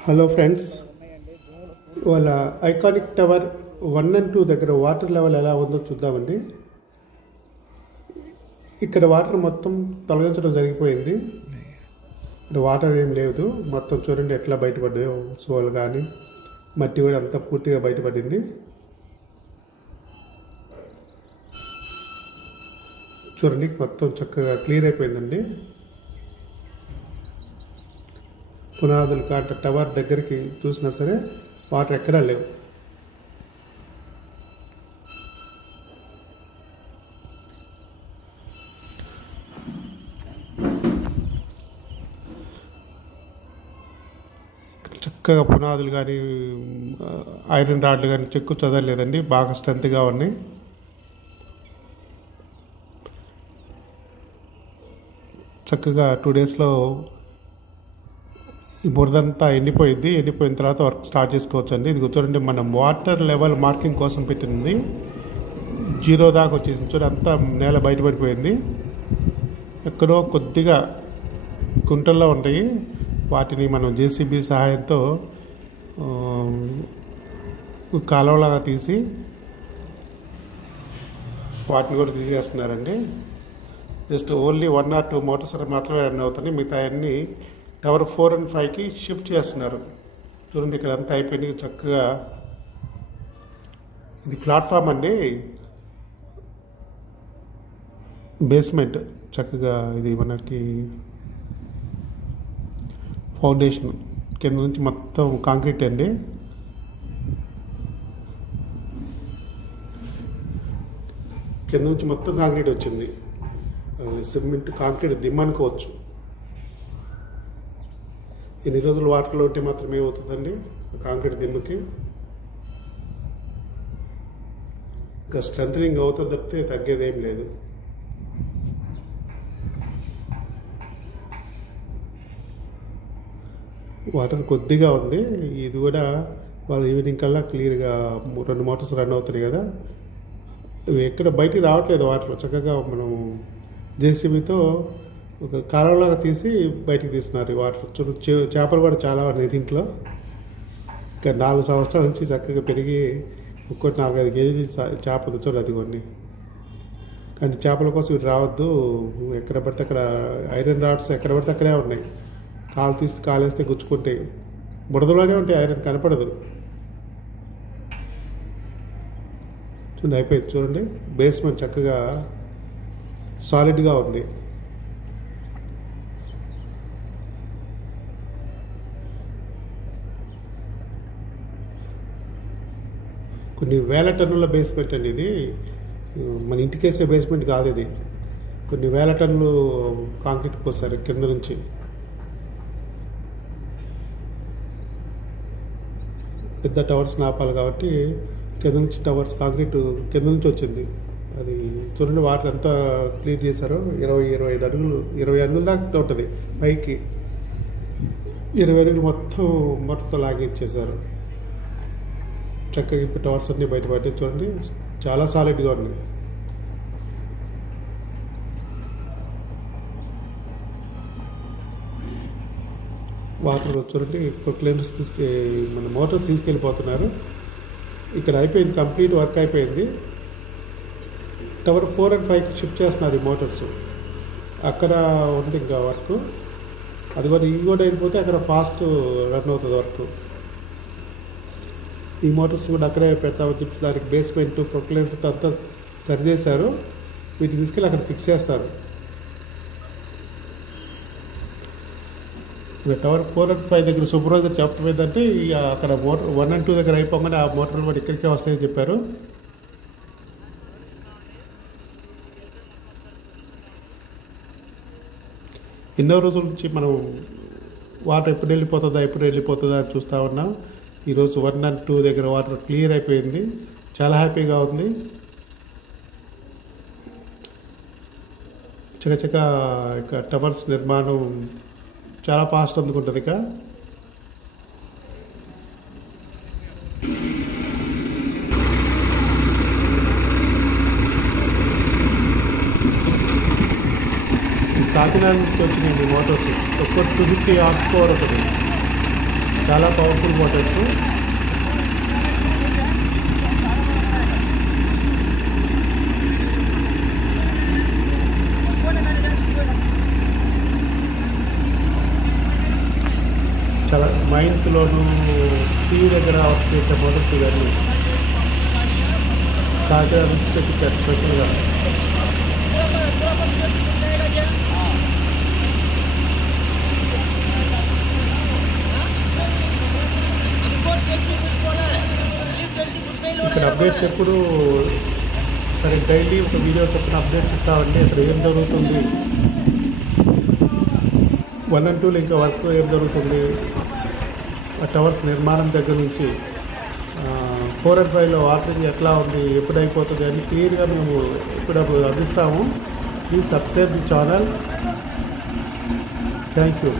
Hello friends, ఇవాళ iconic tower 1 and 2 దగ్గర water level ఎలా ఉందో చూద్దామండి. ఇక్కడ వాటర్ మొత్తం తొలగించడం జరిగిపోయింది. ఇక్కడ వాటర్ ఏం లేదు. మొత్తం చూడండి ఎట్లా బయటపడ్డాయో. సోలు కానీ మట్టి కూడా అంతా పూర్తిగా బయటపడింది. చూడండి మొత్తం చక్కగా క్లియర్ అయిపోయిందండి. పునాదులు కాట టవర్ దగ్గరికి చూసినా సరే వాటర్ ఎక్కడా లేవు. చక్కగా పునాదులు కానీ ఐరన్ రాడ్లు కానీ చెక్కు చదవలేదండి. బాగా స్ట్రెంత్గా ఉన్నాయి. చక్కగా 2 daysలో ఈ బురదంతా ఎండిపోయింది. ఎండిపోయిన తర్వాత వర్క్ స్టార్ట్ చేసుకోవచ్చు అండి. ఇది చూడండి, మనం వాటర్ లెవెల్ మార్కింగ్ కోసం పెట్టింది 0 దాకా వచ్చేసింది. చూడండి అంతా నేల బయటపడిపోయింది. ఎక్కడో కొద్దిగా గుంటల్లో ఉంటాయి. వాటిని మనం జేసీబీ సహాయంతో కాలువలాగా తీసి వాటిని కూడా తీసేస్తున్నారండి. జస్ట్ ఓన్లీ 1 or 2 మోటార్స్ మాత్రమే రన్ అవుతున్నాయి. మిగతా అన్నీ టవర్ 4 and 5కి షిఫ్ట్ చేస్తున్నారు. చూడండి ఇక్కడ అంతా అయిపోయింది చక్కగా. ఇది ప్లాట్ఫామ్ అండి, బేస్మెంట్. చక్కగా ఇది మనకి ఫౌండేషన్ కింద నుంచి మొత్తం కాంక్రీట్ అండి. కింద నుంచి మొత్తం కాంక్రీట్ వచ్చింది. సిమెంట్ కాంక్రీట్ దిమ్మనుకోవచ్చు. ఎన్ని రోజులు వాటర్లో ఉంటే మాత్రమే అవుతుందండి కాంక్రీట్ దిమ్మకి. ఇంకా స్ట్రెంథనింగ్ అవుతుంది తప్పితే తగ్గేదేం లేదు. వాటర్ కొద్దిగా ఉంది. ఇది కూడా వాళ్ళు ఈవినింగ్ కల్లా క్లియర్గా 2 మోటార్స్ రన్ అవుతున్నాయి కదా. ఇవి ఎక్కడ బయటికి రావట్లేదు వాటర్. చక్కగా మనం జేసీబీతో ఒక కాలువలాగా తీసి బయటికి తీస్తున్నారు ఈ వాటర్. చేపలు కూడా చాలా ఉన్నాయి దీంట్లో. ఇంకా 4 సంవత్సరాల నుంచి చక్కగా పెరిగి ఒక్కోటి 4-5 కేజీలు చేప చూడండి అదిగోండి. కానీ చేపల కోసం ఇటు రావద్దు. ఎక్కడ పడితే అక్కడ ఐరన్ రాడ్స్ ఎక్కడ పడితే అక్కడే ఉన్నాయి. కాలు తీసి కాలేస్తే గుచ్చుకుంటాయి. బురదలోనే ఉంటాయి, ఐరన్ కనపడదు. చూడండి అయిపోయింది. చూడండి బేస్మెంట్ చక్కగా సాలిడ్గా ఉంది. కొన్ని వేల టన్నుల బేస్మెంట్ అండి ఇది. మన ఇంటికేసే బేస్మెంట్ కాదు ఇది. కొన్ని వేల టన్నులు కాంక్రీట్ పోసారు కింద నుంచి. పెద్ద టవర్స్ నాపాలి కాబట్టి కింద నుంచి టవర్స్ కాంక్రీట్ కింద నుంచి వచ్చింది. అది చూడండి వాటర్ ఎంత క్లియర్ చేశారో. 20-25 అడుగులు 20 అడుగుల దాకా ఉంటుంది పైకి. 20 అడుగులు మొత్తం లాగిచ్చేసారు. చక్కగా ఇప్పుడు టవర్స్ అన్నీ బయటపడ్డాయి. చూడండి చాలా సాలిడ్గా ఉన్నాయి. వాటర్ చూడండి ప్రొక్లైనర్స్ మన మోటార్స్ తీసుకెళ్ళిపోతున్నారు. ఇక్కడ అయిపోయింది, కంప్లీట్ వర్క్ అయిపోయింది. టవర్ 4 and 5కి షిఫ్ట్ చేస్తున్నారు ఈ మోటార్స్. అక్కడ ఉంది ఇంకా వర్క్. అది కూడా ఇవి కూడా అయిపోతే అక్కడ ఫాస్ట్ రన్ అవుతుంది వర్క్. ఈ మోటార్స్ కూడా అక్కడే పెడతామని చెప్పి దానికి బేస్మెంట్ ప్రొక్లైనర్స్ అంతా సరి చేశారు. వీటిని తీసుకెళ్ళి అక్కడ ఫిక్స్ చేస్తారు. ఇక టవర్ 4 and 5 దగ్గర సూపర్వైజర్ చెప్పడం ఏంటంటే అక్కడ మోటార్ 1 and 2 దగ్గర అయిపోగానే ఆ మోటార్లు కూడా ఇక్కడికే వస్తాయని చెప్పారు. ఎన్నో రోజుల నుంచి మనం వాటర్ ఎప్పుడు వెళ్ళిపోతుందా అని చూస్తూ ఉన్నాం. ఈరోజు 1 and 2 దగ్గర వాటర్ క్లియర్ అయిపోయింది. చాలా హ్యాపీగా ఉంది. చకచక ఇక టవర్స్ నిర్మాణం చాలా ఫాస్ట్ అందుకుంటుంది. ఇక కాకినాడ నుంచి వచ్చినాయి మోటార్స్. ఒక్క 250 horsepower ఒకటి. చాలా పవర్ఫుల్ మోటార్స్. చాలా మైన్స్లోను సీ దగ్గర వర్క్ చేసే మోటార్స్ ఇవన్నీ కాకినాడ నుంచి తెప్పించారు స్పెషల్గా. ఇక్కడ అప్డేట్స్ ఎప్పుడు సరే డైలీ ఒక వీడియో చొప్పున అప్డేట్స్ ఇస్తామంటే ఇక్కడ ఏం జరుగుతుంది, 1 and 2 ఇంకా వర్క్ ఏం జరుగుతుంది, ఆ టవర్స్ నిర్మాణం దగ్గర నుంచి 4 and 5లో వాటరింగ్ ఎట్లా ఉంది, ఎప్పుడు అయిపోతుంది అని క్లియర్గా మేము ఇప్పుడు అందిస్తాము. Please subscribe the channel. Thank you.